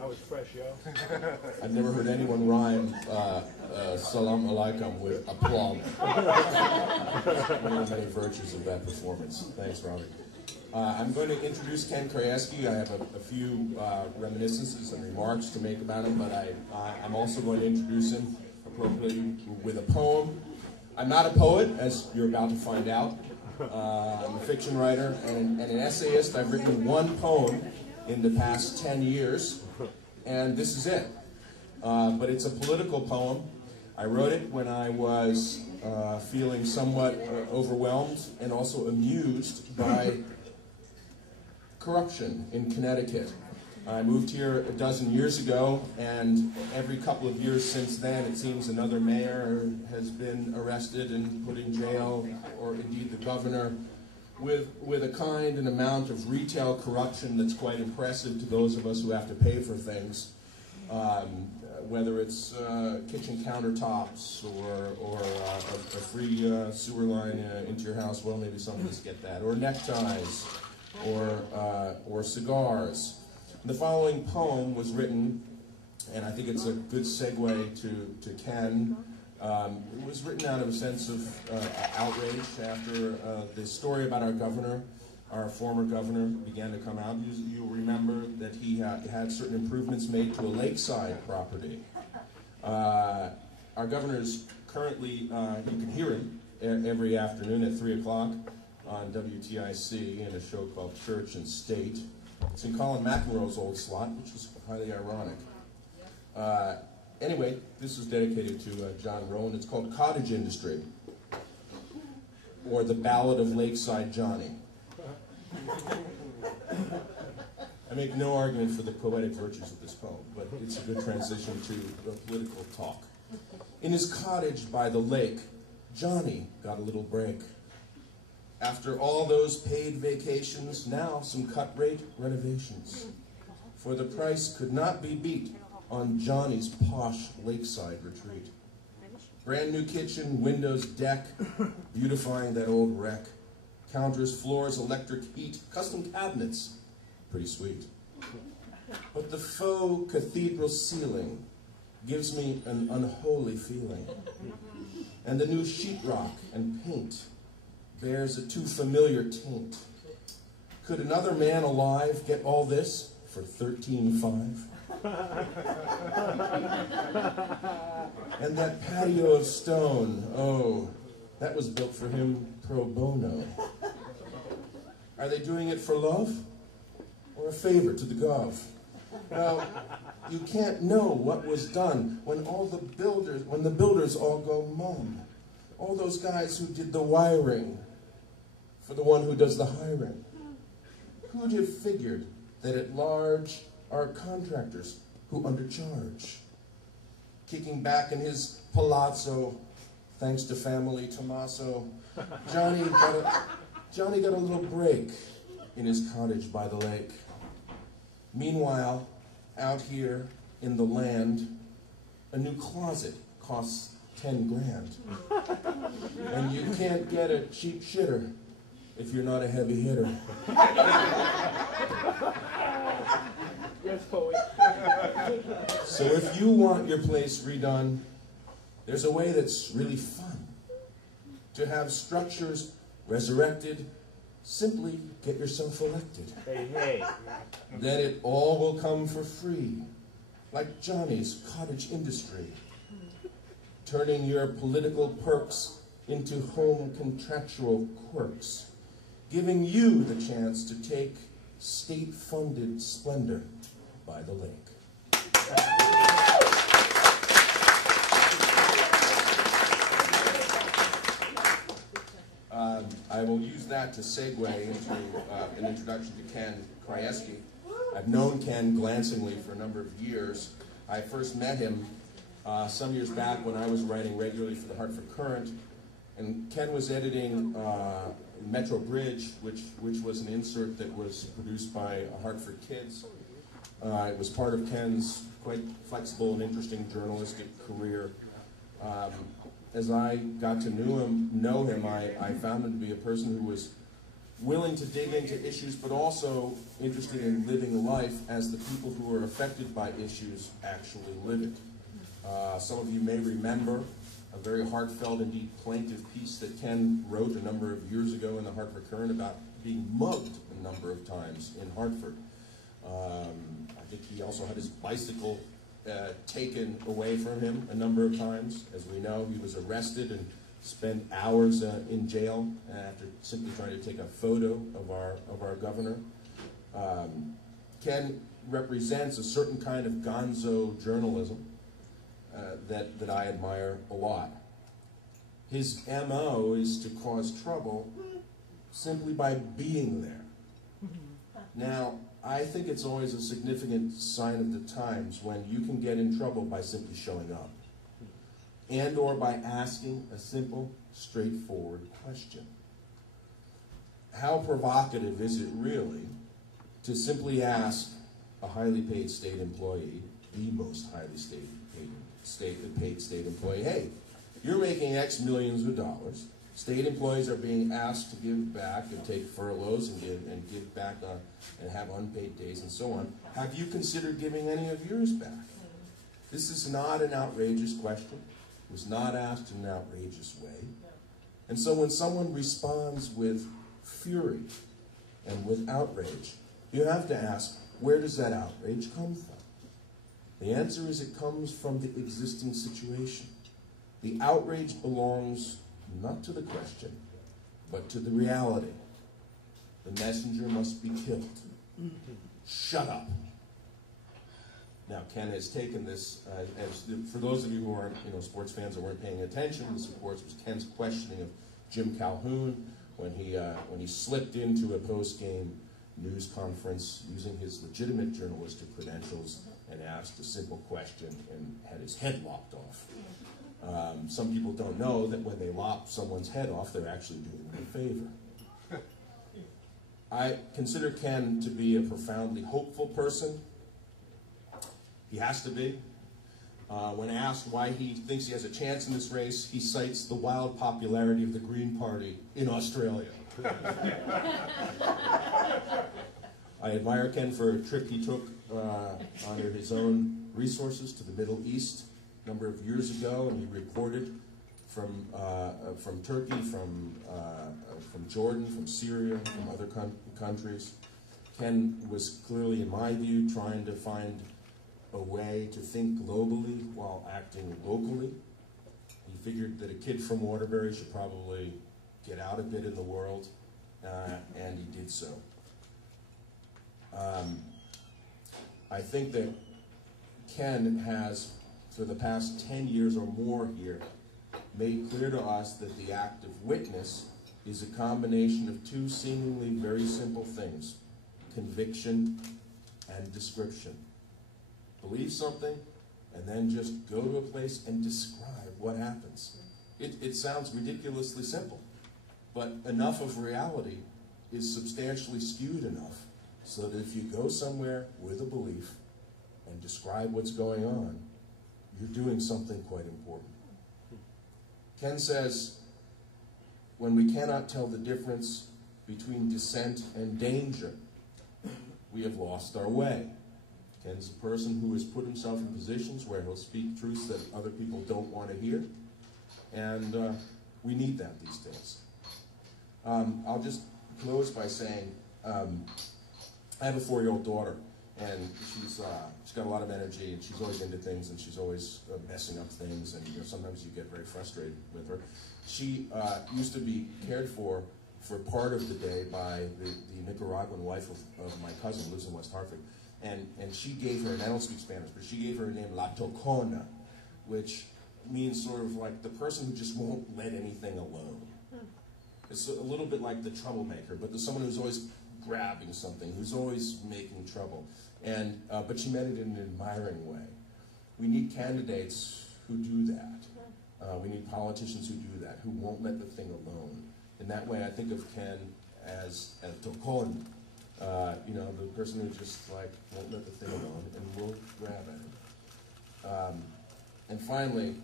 I was fresh, yo. I've never heard anyone rhyme salam alaikum with aplomb. One of the many virtues of that performance. Thanks, Robbie. I'm going to introduce Ken Krayeske. I have a few reminiscences and remarks to make about him, but I'm also going to introduce him appropriately with a poem. I'm not a poet, as you're about to find out. I'm a fiction writer and an essayist. I've written one poem in the past 10 years, and this is it. But it's a political poem. I wrote it when I was feeling somewhat overwhelmed and also amused by corruption in Connecticut. I moved here a dozen years ago, and every couple of years since then, it seems another mayor has been arrested and put in jail, or indeed the governor, with a kind and amount of retail corruption that's quite impressive to those of us who have to pay for things, whether it's kitchen countertops or a free sewer line into your house. Well, maybe some of us get that, or neckties, or cigars. The following poem was written, and I think it's a good segue to Ken. It was written out of a sense of outrage after the story about our governor, our former governor, began to come out. You'll remember that he had certain improvements made to a lakeside property. Our governor is currently, you can hear him every afternoon at 3 o'clock on WTIC in a show called Church and State. It's in Colin McEnroe's old slot, which is highly ironic. Anyway, this is dedicated to John Rowan. It's called Cottage Industry, or The Ballad of Lakeside Johnny. I make no argument for the poetic virtues of this poem, but it's a good transition to the political talk. In his cottage by the lake, Johnny got a little break. After all those paid vacations, now some cut-rate renovations. For the price could not be beat on Johnny's posh lakeside retreat. Brand new kitchen, windows, deck, beautifying that old wreck. Counters, floors, electric heat, custom cabinets, pretty sweet. But the faux cathedral ceiling gives me an unholy feeling. And the new sheetrock and paint bears a too familiar taint. Could another man alive get all this for $13.5? And that patio of stone, oh, that was built for him pro bono. Are they doing it for love or a favor to the gov? Well, you can't know what was done when the builders all go mum. All those guys who did the wiring for the one who does the hiring. Who'd have figured that at large are contractors who undercharge? Kicking back in his palazzo, thanks to family Tommaso, Johnny got a little break in his cottage by the lake. Meanwhile, out here in the land, a new closet costs 10 grand. And you can't get a cheap shitter if you're not a heavy hitter. Yes, poet. So if you want your place redone, there's a way that's really fun. To have structures resurrected, simply get yourself elected. Hey, hey. Then it all will come for free, like Johnny's cottage industry. Turning your political perks into home contractual quirks. Giving you the chance to take state-funded splendor by the lake. I will use that to segue into an introduction to Ken Krayeske. I've known Ken glancingly for a number of years. I first met him some years back when I was writing regularly for the Hartford Courant, and Ken was editing Metro Bridge, which was an insert that was produced by Hartford Kids. It was part of Ken's quite flexible and interesting journalistic career. As I got to know him, I found him to be a person who was willing to dig into issues, but also interested in living life as the people who are affected by issues actually live it. Some of you may remember a very heartfelt, indeed plaintive piece that Ken wrote a number of years ago in the Hartford Courant about being mugged a number of times in Hartford. I think he also had his bicycle taken away from him a number of times. As we know, he was arrested and spent hours in jail after simply trying to take a photo of our governor. Ken represents a certain kind of gonzo journalism that I admire a lot. His MO is to cause trouble simply by being there. Now, I think it's always a significant sign of the times when you can get in trouble by simply showing up, and or by asking a simple, straightforward question. How provocative is it really to simply ask a highly paid state employee, the most highly paid state employee, hey, you're making X millions of dollars. State employees are being asked to give back and take furloughs and give back and have unpaid days and so on. Have you considered giving any of yours back? This is not an outrageous question. It was not asked in an outrageous way. And so when someone responds with fury and with outrage, you have to ask, where does that outrage come from? The answer is it comes from the existing situation. The outrage belongs not to the question, but to the reality. The messenger must be killed. Shut up. Now, Ken has taken this, for those of you who aren't sports fans or weren't paying attention, this, of course, was Ken's questioning of Jim Calhoun when he slipped into a post-game news conference using his legitimate journalistic credentials and asked a simple question and had his head lopped off. Some people don't know that when they lop someone's head off, they're actually doing them a favor. I consider Ken to be a profoundly hopeful person. He has to be. When asked why he thinks he has a chance in this race, he cites the wild popularity of the Green Party in Australia. I admire Ken for a trip he took under his own resources to the Middle East a number of years ago, and he reported from Turkey, from Jordan, from Syria, from other countries. Ken was clearly, in my view, trying to find a way to think globally while acting locally. He figured that a kid from Waterbury should probably get out a bit in the world, and he did so. I think that Ken has, for the past 10 years or more here, made clear to us that the act of witness is a combination of two seemingly very simple things: conviction and description. Believe something, and then just go to a place and describe what happens. It sounds ridiculously simple, but enough of reality is substantially skewed enough so that if you go somewhere with a belief and describe what's going on, you're doing something quite important. Ken says, when we cannot tell the difference between dissent and danger, we have lost our way. Ken's a person who has put himself in positions where he'll speak truths that other people don't want to hear, and we need that these days. I'll just close by saying, I have a 4-year-old daughter, and she's got a lot of energy, and she's always into things, and she's always messing up things, and sometimes you get very frustrated with her. She used to be cared for part of the day by the Nicaraguan wife of my cousin who lives in West Hartford. And she gave her, and I don't speak Spanish, but she gave her a name, La Tocona, which means sort of like the person who just won't let anything alone. It's a little bit like the troublemaker, but there's someone who's always grabbing something, who's always making trouble. And but she meant it in an admiring way. We need candidates who do that. We need politicians who do that, who won't let the thing alone. In that way, I think of Ken as Tocon. The person who just won't let the thing alone and will grab at it. And finally,